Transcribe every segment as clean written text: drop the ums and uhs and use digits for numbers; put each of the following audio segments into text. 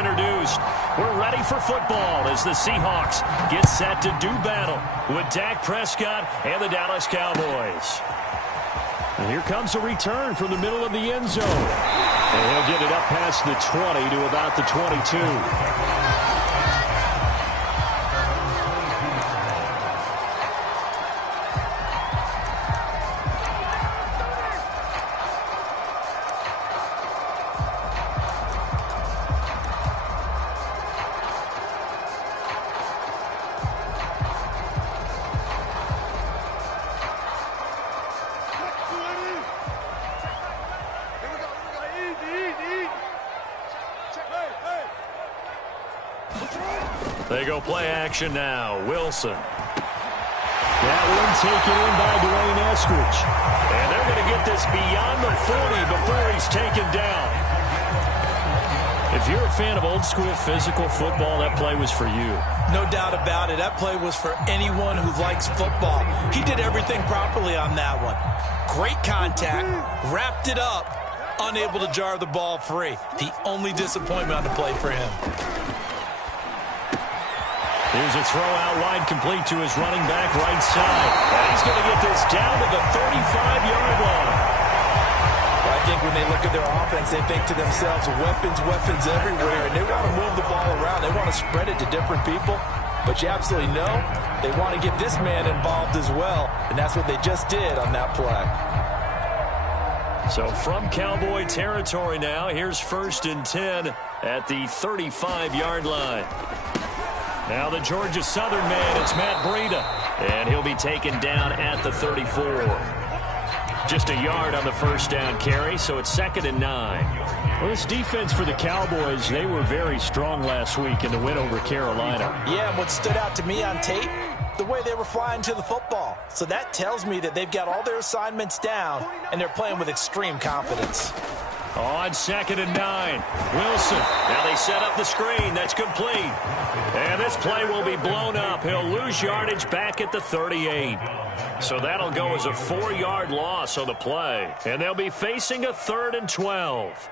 introduced. We're ready for football as the Seahawks get set to do battle with Dak Prescott and the Dallas Cowboys. And here comes a return from the middle of the end zone. And he'll get it up past the 20 to about the 22. They go play action now. Wilson. That one taken in by Dwayne Eskridge. And they're going to get this beyond the 40 before he's taken down. If you're a fan of old-school physical football, that play was for you. No doubt about it. That play was for anyone who likes football. He did everything properly on that one. Great contact, wrapped it up, unable to jar the ball free. The only disappointment on the play for him. Here's a throw out wide, complete to his running back right side. And he's going to get this down to the 35-yard line. Well, I think when they look at their offense, they think to themselves, weapons everywhere, and they want to move the ball around. They want to spread it to different people. But you absolutely know they want to get this man involved as well, and that's what they just did on that play. So from Cowboy territory now, here's 1st and 10 at the 35-yard line. Now the Georgia Southern man, it's Matt Breida. And he'll be taken down at the 34. Just a yard on the first down carry, so it's 2nd and 9. Well, this defense for the Cowboys, they were very strong last week in the win over Carolina. Yeah, and what stood out to me on tape, the way they were flying to the football. So that tells me that they've got all their assignments down, and they're playing with extreme confidence. On 2nd and 9, Wilson. Now they set up the screen. That's complete. And this play will be blown up. He'll lose yardage back at the 38. So that'll go as a 4-yard loss on the play. And they'll be facing a 3rd and 12.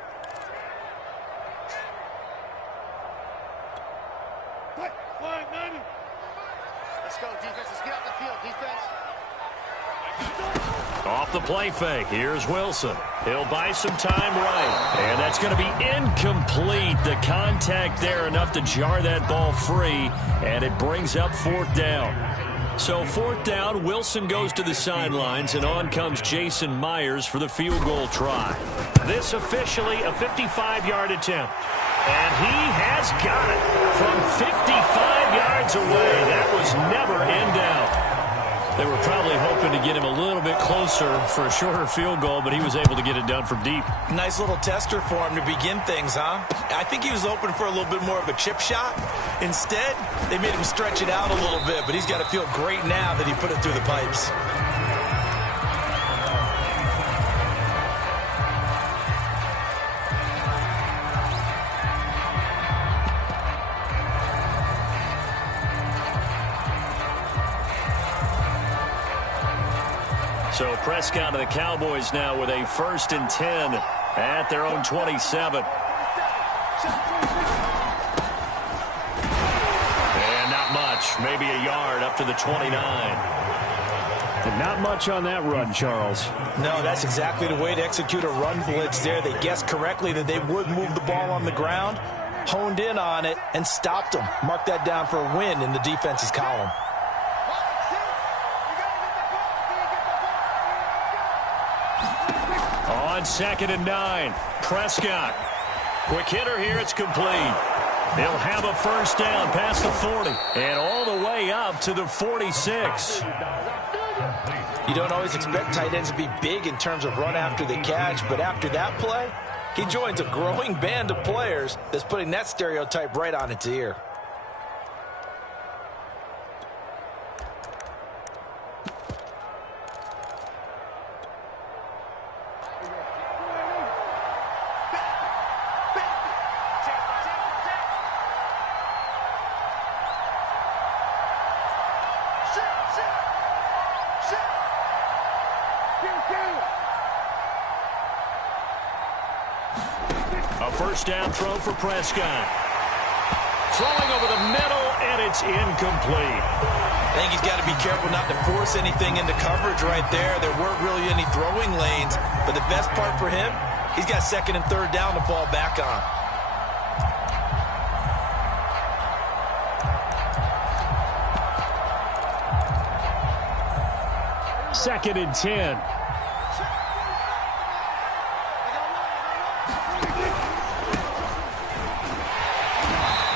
Let's go, defense. Let's get out the field, defense. Off the play fake, here's Wilson. He'll buy some time right. And that's going to be incomplete. The contact there enough to jar that ball free. And it brings up 4th down. So 4th down, Wilson goes to the sidelines. And on comes Jason Myers for the field goal try. This officially a 55-yard attempt. And he has got it from 55 yards away. That was never in doubt. They were probably hoping to get him a little bit closer for a shorter field goal, but he was able to get it done from deep. Nice little tester for him to begin things, huh? I think he was open for a little bit more of a chip shot. Instead, they made him stretch it out a little bit, but he's got to feel great now that he put it through the pipes. So Prescott and the Cowboys now with a 1st and 10 at their own 27. And not much, maybe a yard up to the 29. And not much on that run, Charles. No, that's exactly the way to execute a run blitz there. They guessed correctly that they would move the ball on the ground, honed in on it, and stopped them. Mark that down for a win in the defense's column. On 2nd and 9, Prescott. Quick hitter here, it's complete. They'll have a 1st down past the 40 and all the way up to the 46. You don't always expect tight ends to be big in terms of run after the catch, but after that play, he joins a growing band of players that's putting that stereotype right on its ear. A 1st down throw for Prescott. throwing over the middle, and it's incomplete. I think he's got to be careful not to force anything into coverage right there. There weren't really any throwing lanes, but the best part for him, he's got second and third down to fall back on. Second and 10.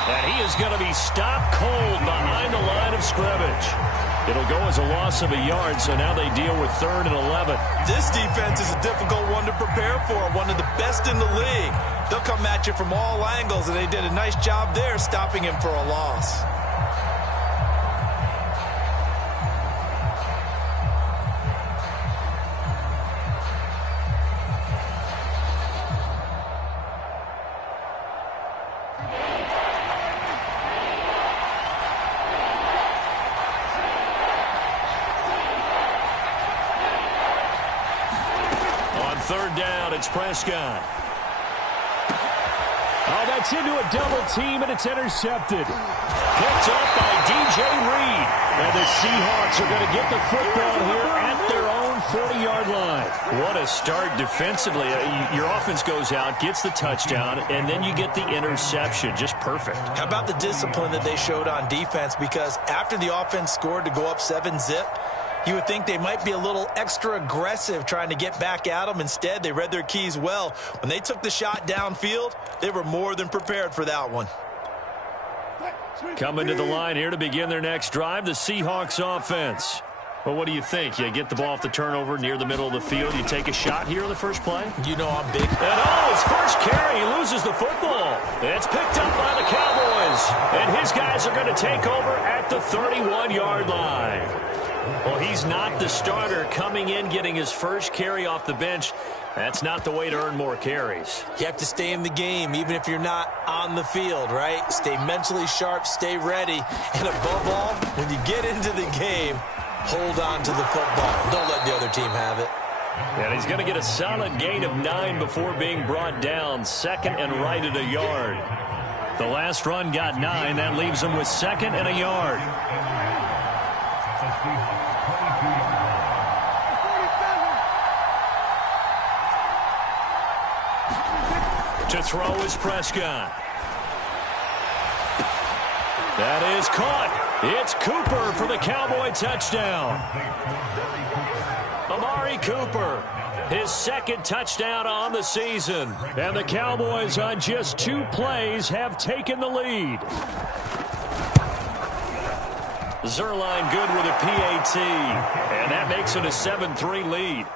And he is going to be stopped cold behind the line of scrimmage. It'll go as a loss of a yard, so now they deal with 3rd and 11. This defense is a difficult one to prepare for, one of the best in the league. They'll come at you from all angles, and they did a nice job there stopping him for a loss. Third down, it's Prescott. Oh, that's into a double team, and it's intercepted. Picked up by DJ Reed. And the Seahawks are going to get the football here at their own 40-yard line. What a start defensively. Your offense goes out, gets the touchdown, and then you get the interception. Just perfect. How about the discipline that they showed on defense? Because after the offense scored to go up 7-zip, you would think they might be a little extra aggressive trying to get back at them. Instead, they read their keys well. When they took the shot downfield, they were more than prepared for that one. Coming to the line here to begin their next drive, the Seahawks offense. Well, what do you think? You get the ball off the turnover near the middle of the field. You take a shot here on the first play? You know I'm big. And his first carry, he loses the football. It's picked up by the Cowboys. And his guys are going to take over at the 31-yard line. Well, he's not the starter coming in, getting his first carry off the bench. That's not the way to earn more carries. You have to stay in the game, even if you're not on the field, right? Stay mentally sharp, stay ready. And above all, when you get into the game, hold on to the football. Don't let the other team have it. And he's going to get a solid gain of 9 before being brought down. Second and right at a yard. The last run got 9. That leaves him with second and a yard. To throw is Prescott. That is caught. It's Cooper for the Cowboy touchdown. Amari Cooper, his second touchdown on the season. And the Cowboys on just 2 plays have taken the lead. Zerline good with a PAT. And that makes it a 7-3 lead.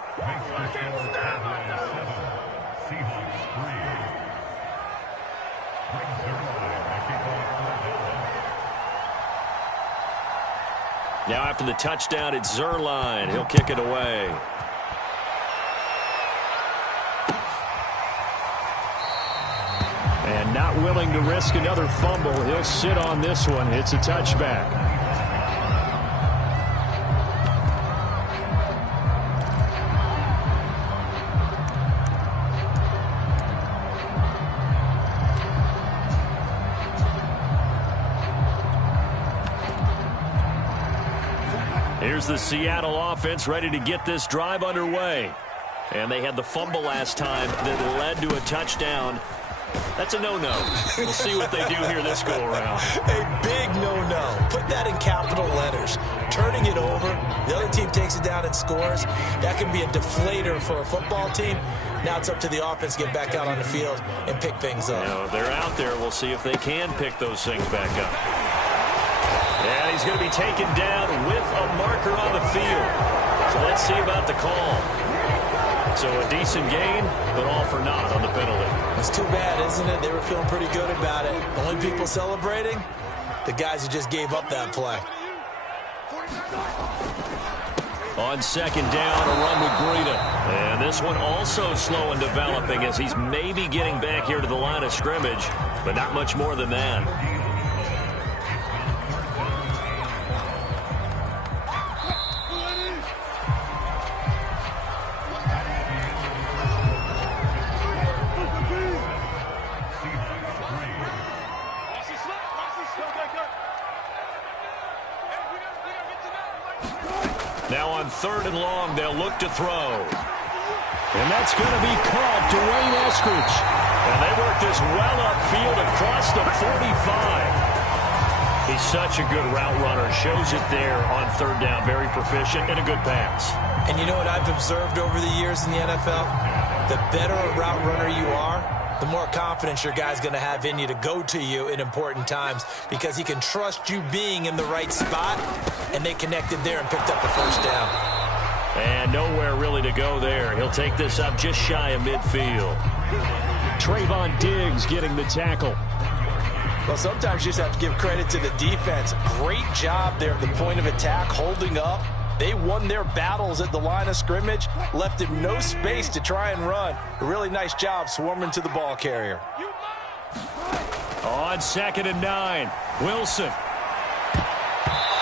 Now after the touchdown, it's Zerline. He'll kick it away. And not willing to risk another fumble. He'll sit on this one. It's a touchback. Here's the Seattle offense ready to get this drive underway. And they had the fumble last time that led to a touchdown. That's a no-no. We'll see what they do here this go-around. A big no-no. Put that in capital letters. Turning it over, the other team takes it down and scores. That can be a deflator for a football team. Now it's up to the offense to get back out on the field and pick things up. You know, they're out there. We'll see if they can pick those things back up. And he's going to be taken down with a marker on the field. So let's see about the call. So a decent gain, but all for naught on the penalty. It's too bad, isn't it? They were feeling pretty good about it. Only people celebrating, the guys who just gave up that play. On second down, a run with Breida. And this one also slow in developing as he's maybe getting back here to the line of scrimmage, but not much more than that. Now on 3rd and long, they'll look to throw. And that's going to be caught. Dwayne Eskridge. And they work this well upfield across the 45. He's such a good route runner. Shows it there on 3rd down. Very proficient and a good pass. And you know what I've observed over the years in the NFL? The better a route runner you are, the more confidence your guy's going to have in you to go to you in important times because he can trust you being in the right spot, and they connected there and picked up the 1st down. And nowhere really to go there. He'll take this up just shy of midfield. Trayvon Diggs getting the tackle. Well, sometimes you just have to give credit to the defense. Great job there at the point of attack, holding up. They won their battles at the line of scrimmage, left him no space to try and run. A really nice job swarming to the ball carrier. On 2nd and 9, Wilson.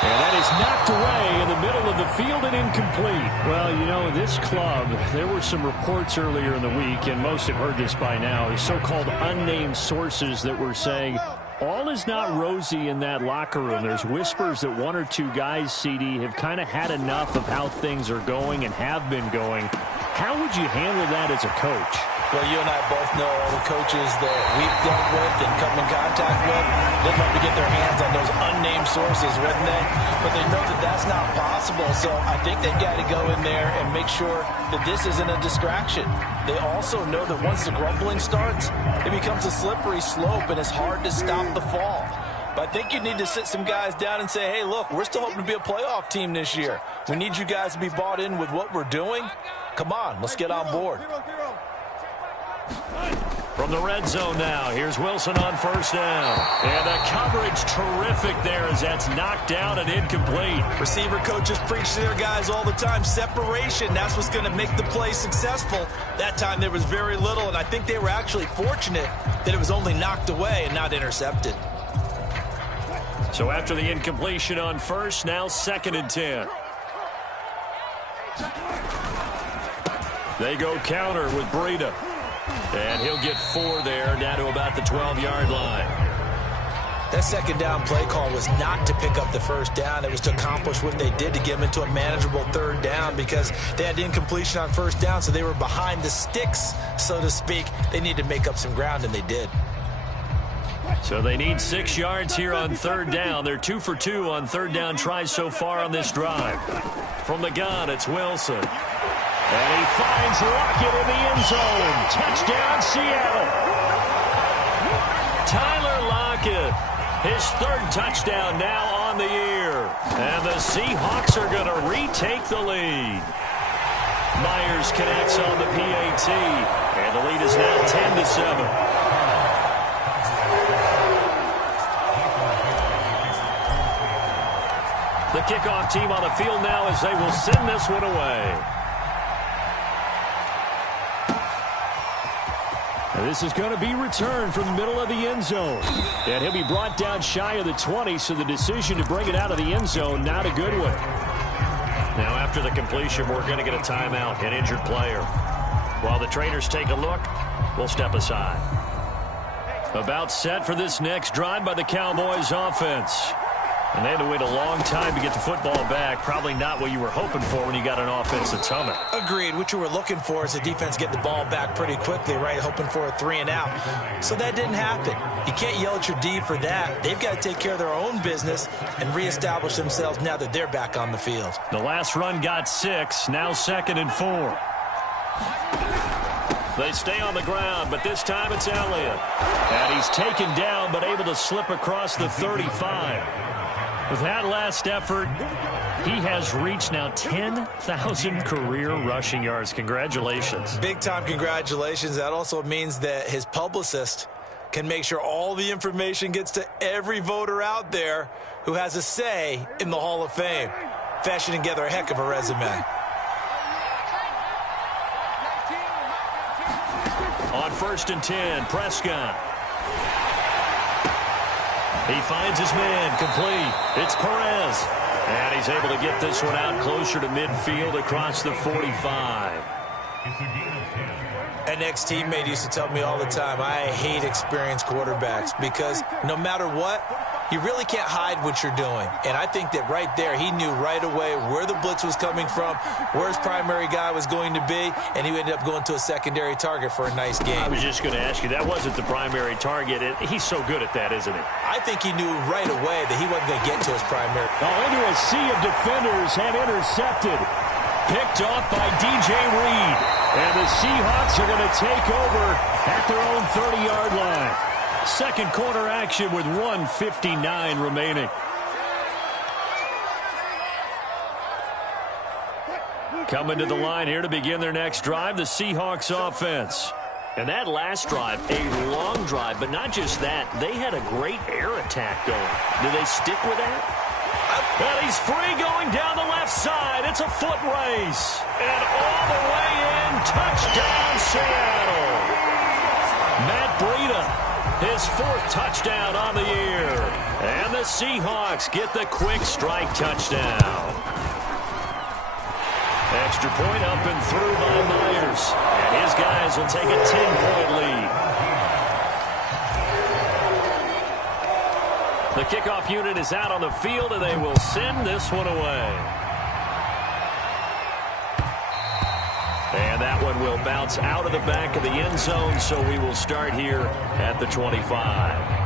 And that is knocked away in the middle of the field and incomplete. Well, you know, this club, there were some reports earlier in the week, and most have heard this by now, so-called unnamed sources that were saying all is not rosy in that locker room. There's whispers that 1 or 2 guys, CD, have kind of had enough of how things are going and have been going. How would you handle that as a coach? Well, you and I both know all the coaches that we've dealt with and come in contact with. They'd love to get their hands on those unnamed sources, wouldn't they? But they know that that's not possible, so I think they've got to go in there and make sure that this isn't a distraction. They also know that once the grumbling starts, it becomes a slippery slope, and it's hard to stop the fall. But I think you need to sit some guys down and say, hey, look, we're still hoping to be a playoff team this year. We need you guys to be bought in with what we're doing. Come on, let's get on board. From the red zone now, here's Wilson on 1st down. And the coverage terrific there as that's knocked down and incomplete. Receiver coaches preach to their guys all the time. Separation, that's what's going to make the play successful. That time there was very little, and I think they were actually fortunate that it was only knocked away and not intercepted. So after the incompletion on 1st, now 2nd and 10. They go counter with Breida. And he'll get 4 there, down to about the 12-yard line. That 2nd down play call was not to pick up the 1st down. It was to accomplish what they did to get them into a manageable 3rd down because they had incompletion on 1st down, so they were behind the sticks, so to speak. They needed to make up some ground, and they did. So they need 6 yards here on 3rd down. They're 2 for 2 on 3rd down tries so far on this drive. From the gun, it's Wilson. And he finds Lockett in the end zone. Touchdown, Seattle. Tyler Lockett, his 3rd touchdown now on the year. And the Seahawks are going to retake the lead. Myers connects on the PAT. And the lead is now 10-7. The kickoff team on the field now as they will send this one away. And this is going to be returned from the middle of the end zone. And he'll be brought down shy of the 20, so the decision to bring it out of the end zone, not a good one. Now after the completion, we're going to get a timeout, an injured player. While the trainers take a look, we'll step aside. About set for this next drive by the Cowboys offense. And they had to wait a long time to get the football back. Probably not what you were hoping for when you got an offense that's humming. Agreed. What you were looking for is the defense get the ball back pretty quickly, right? Hoping for a 3 and out. So that didn't happen. You can't yell at your D for that. They've got to take care of their own business and reestablish themselves now that they're back on the field. The last run got 6. Now 2nd and 4. They stay on the ground, but this time it's Elliott. And he's taken down, but able to slip across the 35. With that last effort, he has reached now 10,000 career rushing yards. Congratulations. Big-time congratulations. That also means that his publicist can make sure all the information gets to every voter out there who has a say in the Hall of Fame. Fashioning together a heck of a resume. On 1st and 10, Prescott. He finds his man, complete. It's Perez. And he's able to get this one out closer to midfield across the 45. An ex-teammate used to tell me all the time, I hate experienced quarterbacks because no matter what, you really can't hide what you're doing. And I think that right there, he knew right away where the blitz was coming from, where his primary guy was going to be, and he ended up going to a secondary target for a nice game. I was just going to ask you, that wasn't the primary target. He's so good at that, isn't he? I think he knew right away that he wasn't going to get to his primary. Into a sea of defenders and intercepted. Picked off by DJ Reed. And the Seahawks are going to take over at their own 30-yard line. Second quarter action with 1:59 remaining. Coming to the line here to begin their next drive, the Seahawks offense. And that last drive, a long drive, but not just that. They had a great air attack going. Do they stick with that? Well, he's free going down the left side. It's a foot race. And all the way in, touchdown Seattle. Matt Breida, his fourth touchdown on the year. And the Seahawks get the quick strike touchdown. Extra point up and through by Myers. And his guys will take a 10-point lead. The kickoff unit is out on the field, and they will send this one away. And that one will bounce out of the back of the end zone, so we will start here at the 25.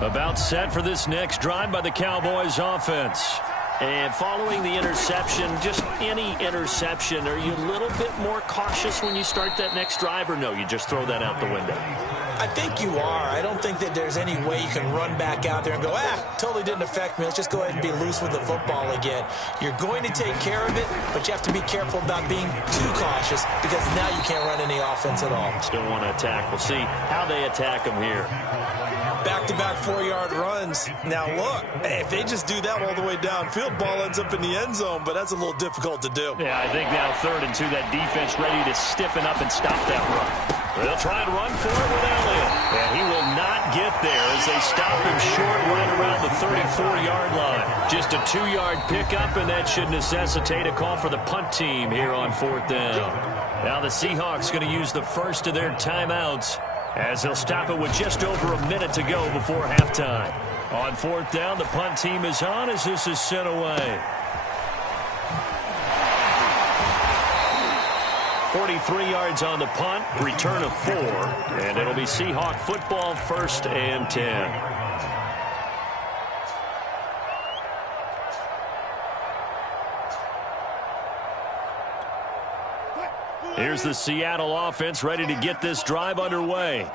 About set for this next drive by the Cowboys offense. And following the interception, just any interception, are you a little bit more cautious when you start that next drive, or no, you just throw that out the window? I think you are. I don't think that there's any way you can run back out there and go, totally didn't affect me. Let's just go ahead and be loose with the football again. You're going to take care of it, but you have to be careful about being too cautious because now you can't run any offense at all. Still want to attack. We'll see how they attack them here. Back-to-back 4-yard runs. Now, look, if they just do that all the way downfield, ball ends up in the end zone, but that's a little difficult to do. Yeah, I think now 3rd and 2, that defense ready to stiffen up and stop that run. They'll try and run for it with Elliott. And he will not get there as they stop him short right around the 34-yard line. Just a 2-yard pickup, and that should necessitate a call for the punt team here on 4th down. Now the Seahawks going to use the first of their timeouts as they'll stop it with just over a minute to go before halftime. On 4th down, the punt team is on as this is sent away. 43 yards on the punt, return of 4, and it'll be Seahawk football, 1st and 10. Here's the Seattle offense ready to get this drive underway.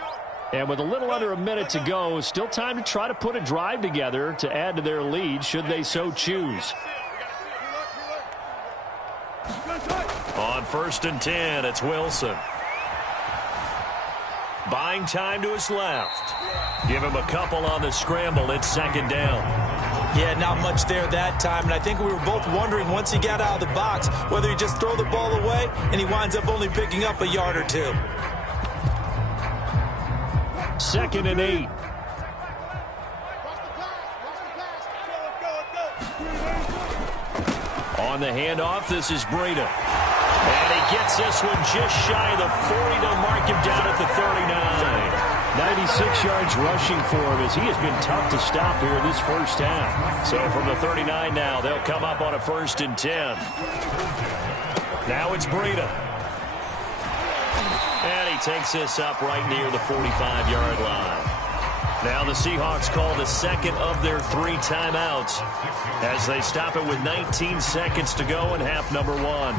And with a little under a minute to go, still time to try to put a drive together to add to their lead should they so choose. On 1st and 10, it's Wilson. Buying time to his left. Give him a couple on the scramble. It's 2nd down. Yeah, not much there that time, and I think we were both wondering once he got out of the box whether he just throw the ball away, and he winds up only picking up a yard or 2. 2nd and 8. On the handoff, this is Breida. And he gets this one just shy of the 40. They'll mark him down at the 39. 96 yards rushing for him as he has been tough to stop here in this first half. So from the 39 now, they'll come up on a 1st and 10. Now it's Breida. And he takes this up right near the 45-yard line. Now the Seahawks call the 2nd of their 3 timeouts as they stop it with 19 seconds to go in half number 1.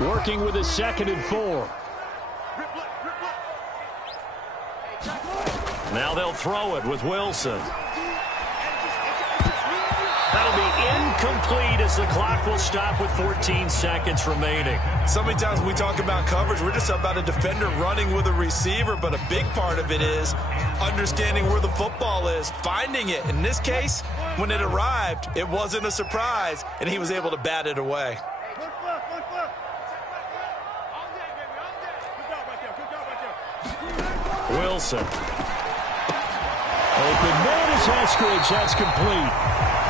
Working with a 2nd and 4. Now they'll throw it with Wilson. That'll be incomplete as the clock will stop with 14 seconds remaining. So many times when we talk about coverage, we're just about a defender running with a receiver, but a big part of it is understanding where the football is, finding it. In this case, when it arrived, it wasn't a surprise, and he was able to bat it away. Wilson. open. Notice Eskridge. That's complete.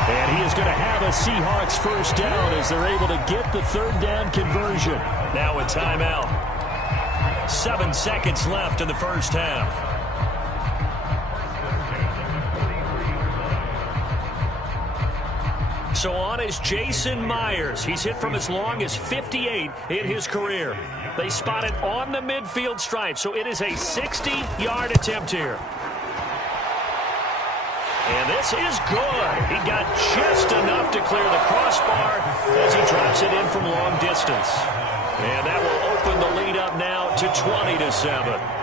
And he is going to have a Seahawks first down as they're able to get the third down conversion. Now a timeout. 7 seconds left in the first half. So on is Jason Myers. He's hit from as long as 58 in his career. They spot it on the midfield stripe, so it is a 60-yard attempt here. And this is good. He got just enough to clear the crossbar as he drops it in from long distance. And that will open the lead up now to 20-7.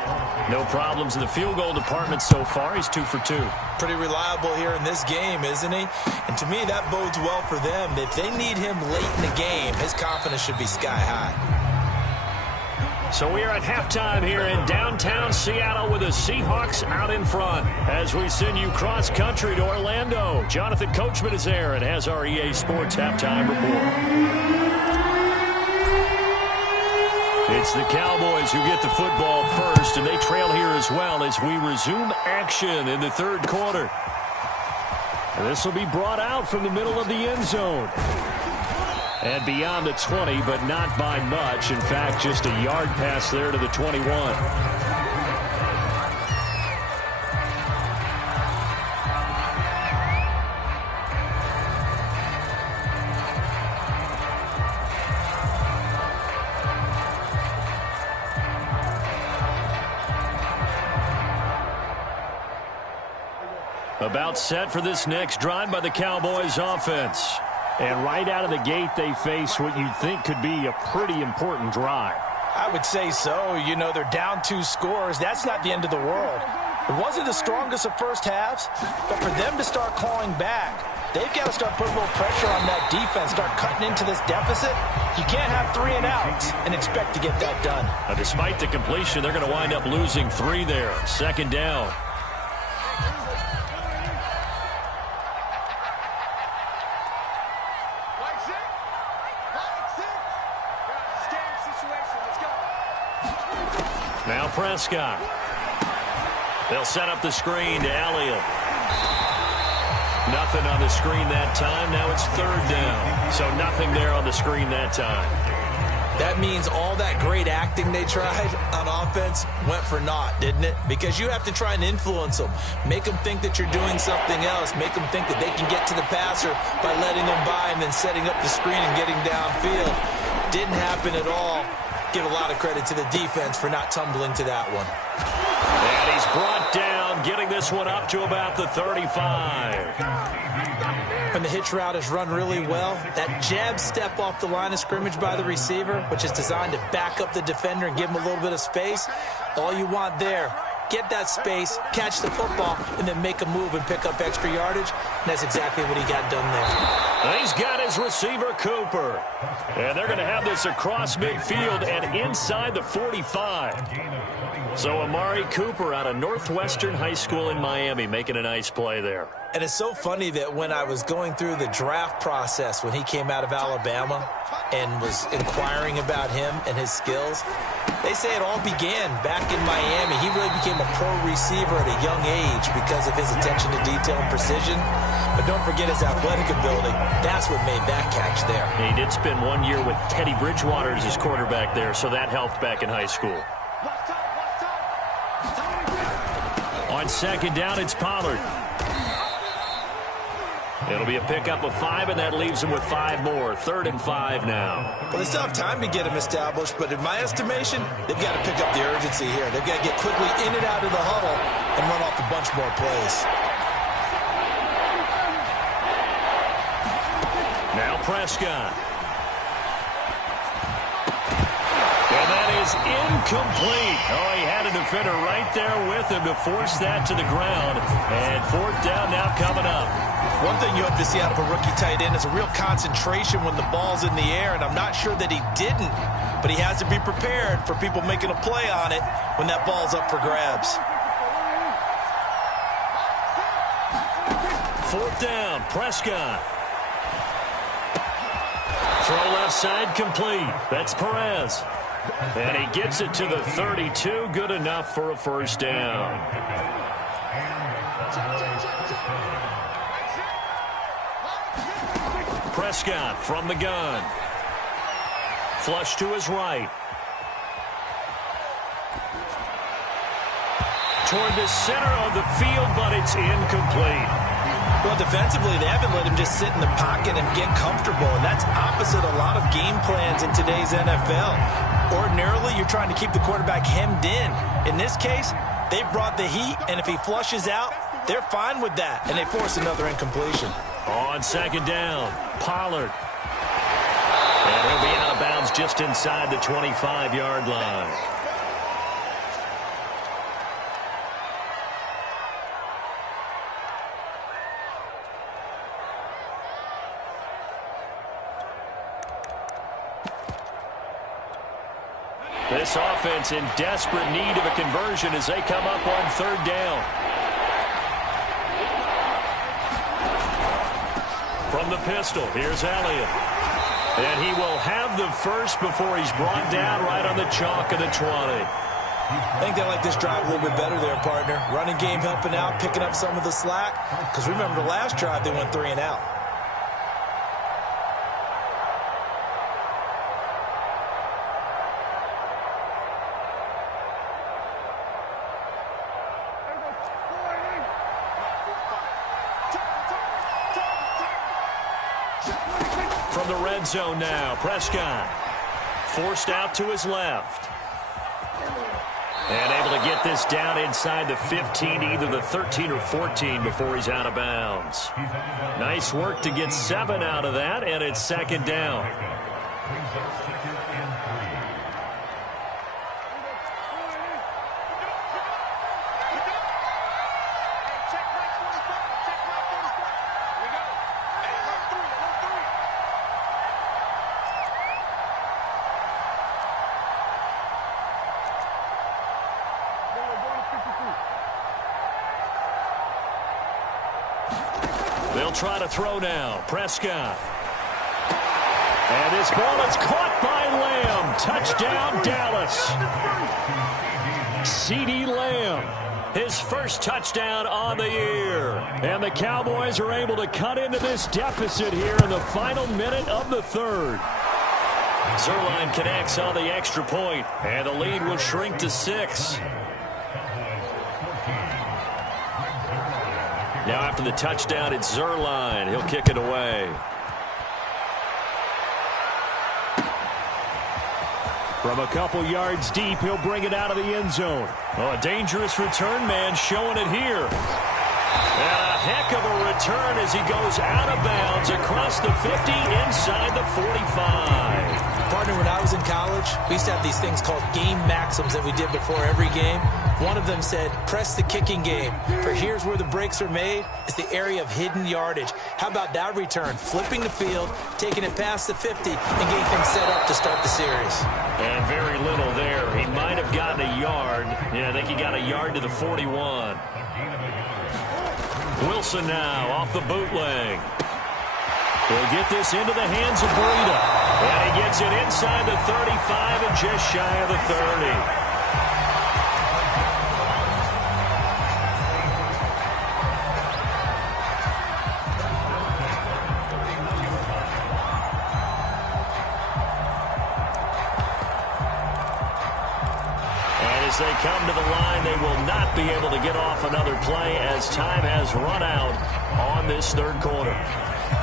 No problems in the field goal department so far. He's 2 for 2. Pretty reliable here in this game, isn't he? And to me, that bodes well for them. If they need him late in the game, his confidence should be sky high. So we are at halftime here in downtown Seattle with the Seahawks out in front. As we send you cross-country to Orlando, Jonathan Coachman is there and has our EA Sports halftime report. It's the Cowboys who get the football first, and they trail here as well as we resume action in the third quarter. This will be brought out from the middle of the end zone. And beyond the 20, but not by much. In fact, just a yard pass there to the 21. About set for this next drive by the Cowboys offense. And right out of the gate, they face what you'd think could be a pretty important drive. I would say so. You know, they're down 2 scores. That's not the end of the world. It wasn't the strongest of first halves, but for them to start clawing back, they've got to start putting a little pressure on that defense, start cutting into this deficit. You can't have 3 and outs and expect to get that done. Now, despite the completion, they're going to wind up losing 3 there. Second down. Now Prescott. They'll set up the screen to Elliott. Nothing on the screen that time. Now it's third down. So nothing there on the screen that time. That means all that great acting they tried on offense went for naught, didn't it? Because you have to try and influence them. Make them think that you're doing something else. Make them think that they can get to the passer by letting them by and then setting up the screen and getting downfield. Didn't happen at all. Give a lot of credit to the defense for not tumbling to that one. And he's brought down, getting this one up to about the 35. When the hitch route is run really well, that jab step off the line of scrimmage by the receiver, which is designed to back up the defender and give him a little bit of space, all you want there, get that space, catch the football, and then make a move and pick up extra yardage. And that's exactly what he got done there. And he's got his receiver, Cooper. And they're going to have this across midfield and inside the 45. So Amari Cooper out of Northwestern High School in Miami making a nice play there. And it's so funny that when I was going through the draft process when he came out of Alabama and was inquiring about him and his skills, they say it all began back in Miami. He really became a pro receiver at a young age because of his attention to detail and precision. But don't forget his athletic ability. That's what made that catch there. He did spend 1 year with Teddy Bridgewater as his quarterback there, so that helped back in high school. On second down, it's Pollard. It'll be a pickup of 5, and that leaves him with 5 more. 3rd and 5 now. Well, they still have time to get him established, but in my estimation, they've got to pick up the urgency here. They've got to get quickly in and out of the huddle and run off a bunch more plays. Now Prescott. And that is incomplete. Oh, he had a defender right there with him to force that to the ground. And 4th down now coming up. One thing you have to see out of a rookie tight end is a real concentration when the ball's in the air, and I'm not sure that he didn't, but he has to be prepared for people making a play on it when that ball's up for grabs. 4th down, Prescott. Throw left side complete. That's Perez. And he gets it to the 32. Good enough for a first down. Prescott from the gun. Flush to his right. Toward the center of the field, but it's incomplete. Well, defensively, they haven't let him just sit in the pocket and get comfortable, and that's opposite a lot of game plans in today's NFL. Ordinarily, you're trying to keep the quarterback hemmed in. In this case, they brought the heat, and if he flushes out, they're fine with that, and they force another incompletion. On second down, Pollard. And he'll be out of bounds just inside the 25-yard line. This offense in desperate need of a conversion as they come up on third down. From the pistol, here's Elliott. And he will have the first before he's brought down right on the chalk of the 20. I think they like this drive a little bit better there, partner. Running game helping out, picking up some of the slack. Because remember, the last drive, they went 3 and out. From the red zone now, Prescott forced out to his left. And able to get this down inside the 15, either the 13 or 14 before he's out of bounds. Nice work to get 7 out of that, and it's second down. They'll try to throw now. Prescott. And this ball is caught by Lamb. Touchdown, Dallas. CeeDee Lamb, his first touchdown on the year. And the Cowboys are able to cut into this deficit here in the final minute of the third. Zuerlein connects on the extra point, and the lead will shrink to 6. Now after the touchdown, it's Zuerlein. He'll kick it away. From a couple yards deep, he'll bring it out of the end zone. Oh, a dangerous return man showing it here. And a heck of a return as he goes out of bounds across the 50 inside the 45. Partner, when I was in college, we used to have these things called game maxims that we did before every game. One of them said, press the kicking game. For here's where the breaks are made. It's the area of hidden yardage. How about that return? Flipping the field, taking it past the 50, and getting things set up to start the series. And very little there. He might have gotten a yard. Yeah, I think he got a yard to the 41. Wilson now off the bootleg. He'll get this into the hands of Breida. And he gets it inside the 35 and just shy of the 30. As they come to the line, they will not be able to get off another play as time has run out on this third quarter.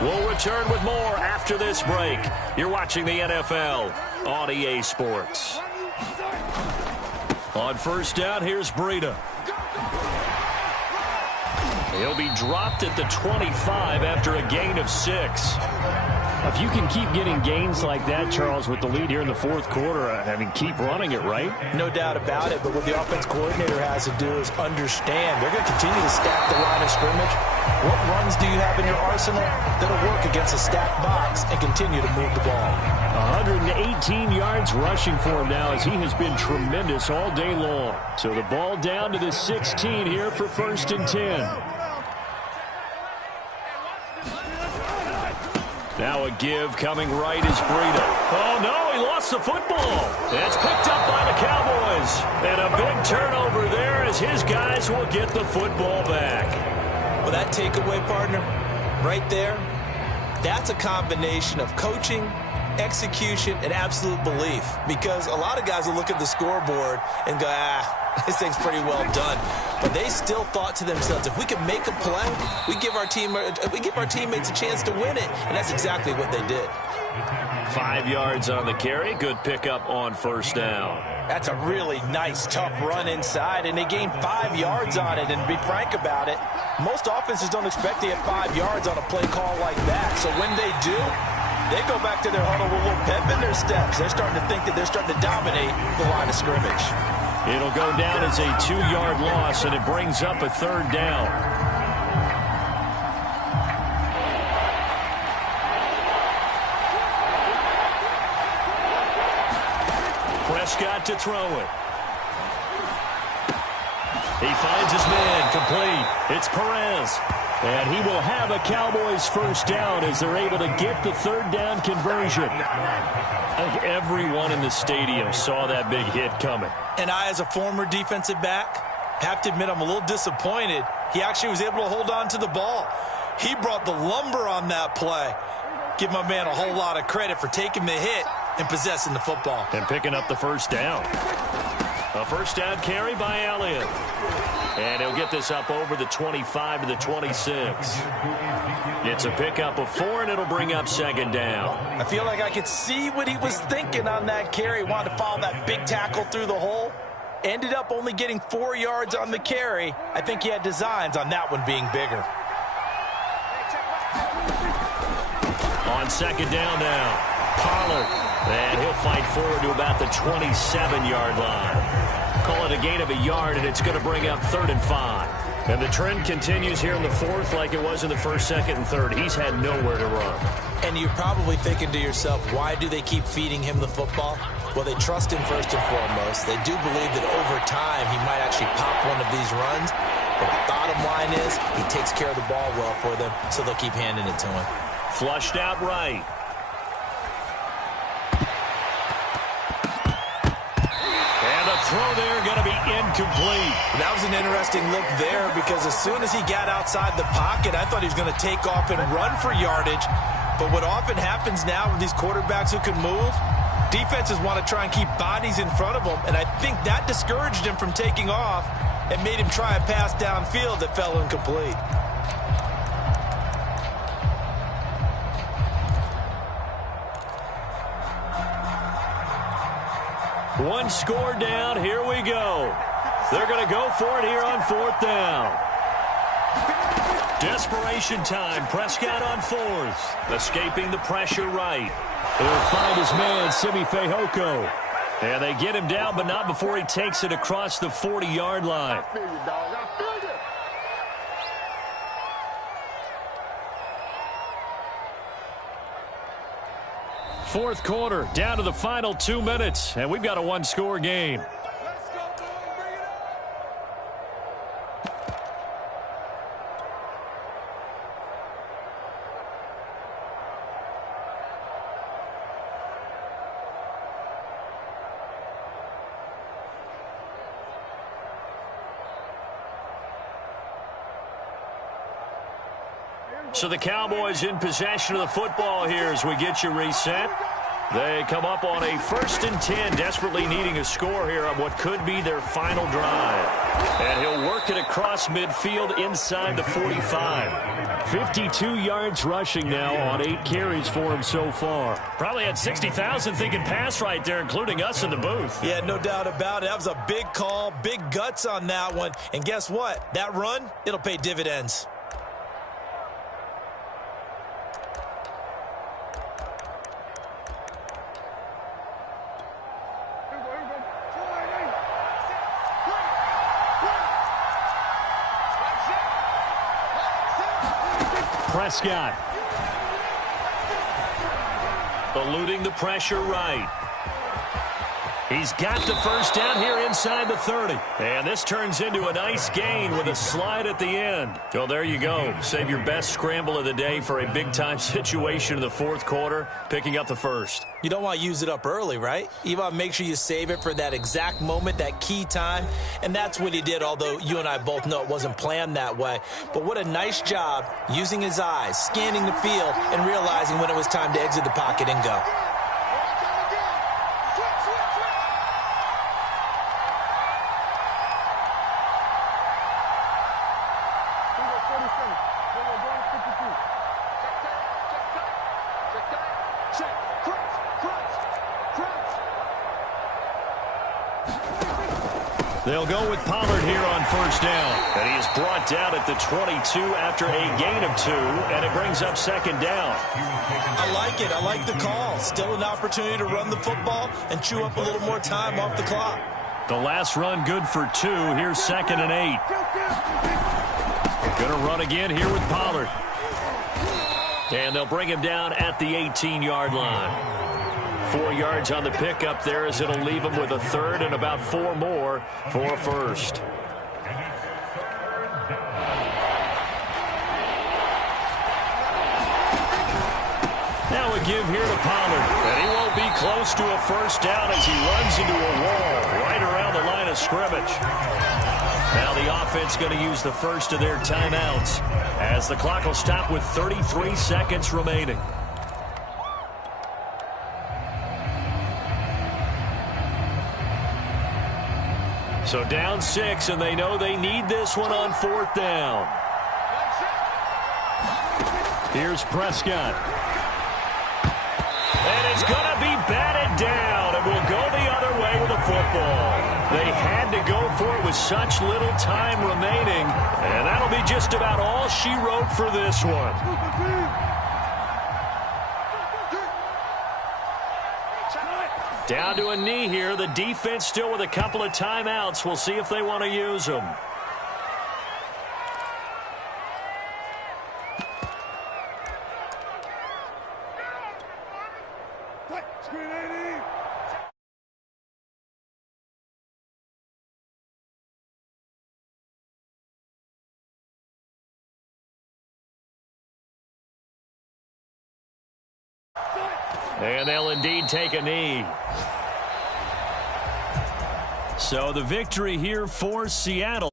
We'll return with more after this break. You're watching the NFL on EA Sports. On first down, here's Breida. He'll be dropped at the 25 after a gain of 6. If you can keep getting gains like that, Charles, with the lead here in the fourth quarter, I mean, keep running it, right? No doubt about it, but what the offense coordinator has to do is understand. They're going to continue to stack the line of scrimmage. What runs do you have in your arsenal that'll work against a stacked box and continue to move the ball? 118 yards rushing for him now as he has been tremendous all day long. So the ball down to the 16 here for 1st and 10. Now a give coming right is Breida. Oh, no, he lost the football. It's picked up by the Cowboys. And a big turnover there as his guys will get the football back. Well, that takeaway, partner, right there, that's a combination of coaching, execution, and absolute belief. Because a lot of guys will look at the scoreboard and go, this thing's pretty well done. But they still thought to themselves, if we can make a play, we give our teammates a chance to win it. And that's exactly what they did. 5 yards on the carry. Good pickup on first down. That's a really nice, tough run inside, and they gained 5 yards on it. And to be frank about it, most offenses don't expect to get 5 yards on a play call like that. So when they do, they go back to their huddle with a little pep in their steps. They're starting to think that they're starting to dominate the line of scrimmage. It'll go down as a 2-yard loss, and it brings up a third down. Prescott to throw it. He finds his man complete. It's Perez. And he will have a Cowboys first down as they're able to get the third down conversion. I think everyone in the stadium saw that big hit coming. And I, as a former defensive back, have to admit I'm a little disappointed. He actually was able to hold on to the ball. He brought the lumber on that play. Give my man a whole lot of credit for taking the hit and possessing the football. And picking up the first down. A first down carry by Elliott. And he'll get this up over the 25 to the 26. It's a pickup of 4, and it'll bring up second down. I feel like I could see what he was thinking on that carry. Wanted to follow that big tackle through the hole. Ended up only getting 4 yards on the carry. I think he had designs on that one being bigger. On second down now, Pollard. And he'll fight forward to about the 27-yard line. Call it a gain of a yard, and it's going to bring up 3rd and 5. And the trend continues here in the 4th like it was in the 1st, 2nd, and 3rd. He's had nowhere to run. And you're probably thinking to yourself, why do they keep feeding him the football? Well, they trust him first and foremost. They do believe that over time he might actually pop one of these runs. But the bottom line is he takes care of the ball well for them, so they'll keep handing it to him. Flushed out right. Throw there going to be incomplete. That was an interesting look there because as soon as he got outside the pocket, I thought he was going to take off and run for yardage. But what often happens now with these quarterbacks who can move, defenses want to try and keep bodies in front of them, and I think that discouraged him from taking off and made him try a pass downfield that fell incomplete. One score down. Here we go. They're going to go for it here on 4th down. Desperation time. Prescott on 4th. Escaping the pressure right. He'll find his man, Simi Fehoko. And they get him down, but not before he takes it across the 40-yard line. Fourth quarter, down to the final 2 minutes, and we've got a one-score game. Let's go, boys. Bring it up. So the Cowboys in possession of the football here as we get you reset. They come up on a 1st and 10, desperately needing a score here on what could be their final drive. And he'll work it across midfield inside the 45. 52 yards rushing now on 8 carries for him so far. Probably had 60,000 thinking pass right there, including us in the booth. Yeah, no doubt about it. That was a big call, big guts on that one. And guess what? That run, it'll pay dividends. Prescott. Eluding the pressure right. He's got the first down here inside the 30. And this turns into a nice gain with a slide at the end. Well, there you go. Save your best scramble of the day for a big-time situation in the fourth quarter, picking up the first. You don't want to use it up early, right? You want to make sure you save it for that exact moment, that key time. And that's what he did, although you and I both know it wasn't planned that way. But what a nice job using his eyes, scanning the field, and realizing when it was time to exit the pocket and go. They'll go with Pollard here on first down. And he is brought down at the 22 after a gain of 2, and it brings up second down. I like it. I like the call. Still an opportunity to run the football and chew up a little more time off the clock. The last run good for 2. Here's 2nd and 8. Going to run again here with Pollard. And they'll bring him down at the 18-yard line. 4 yards on the pickup there as it'll leave him with a third and about 4 more for a first. Now a give here to Pollard. And he won't be close to a first down as he runs into a wall right around the line of scrimmage. Now the offense going to use the first of their timeouts as the clock will stop with 33 seconds remaining. So down 6, and they know they need this one on 4th down. Here's Prescott. And it's going to be batted down, and will go the other way with the football. They had to go for it with such little time remaining, and that'll be just about all she wrote for this one. Down to a knee here. The defense still with a couple of timeouts. We'll see if they want to use them. And they'll indeed take a knee. So the victory here for Seattle.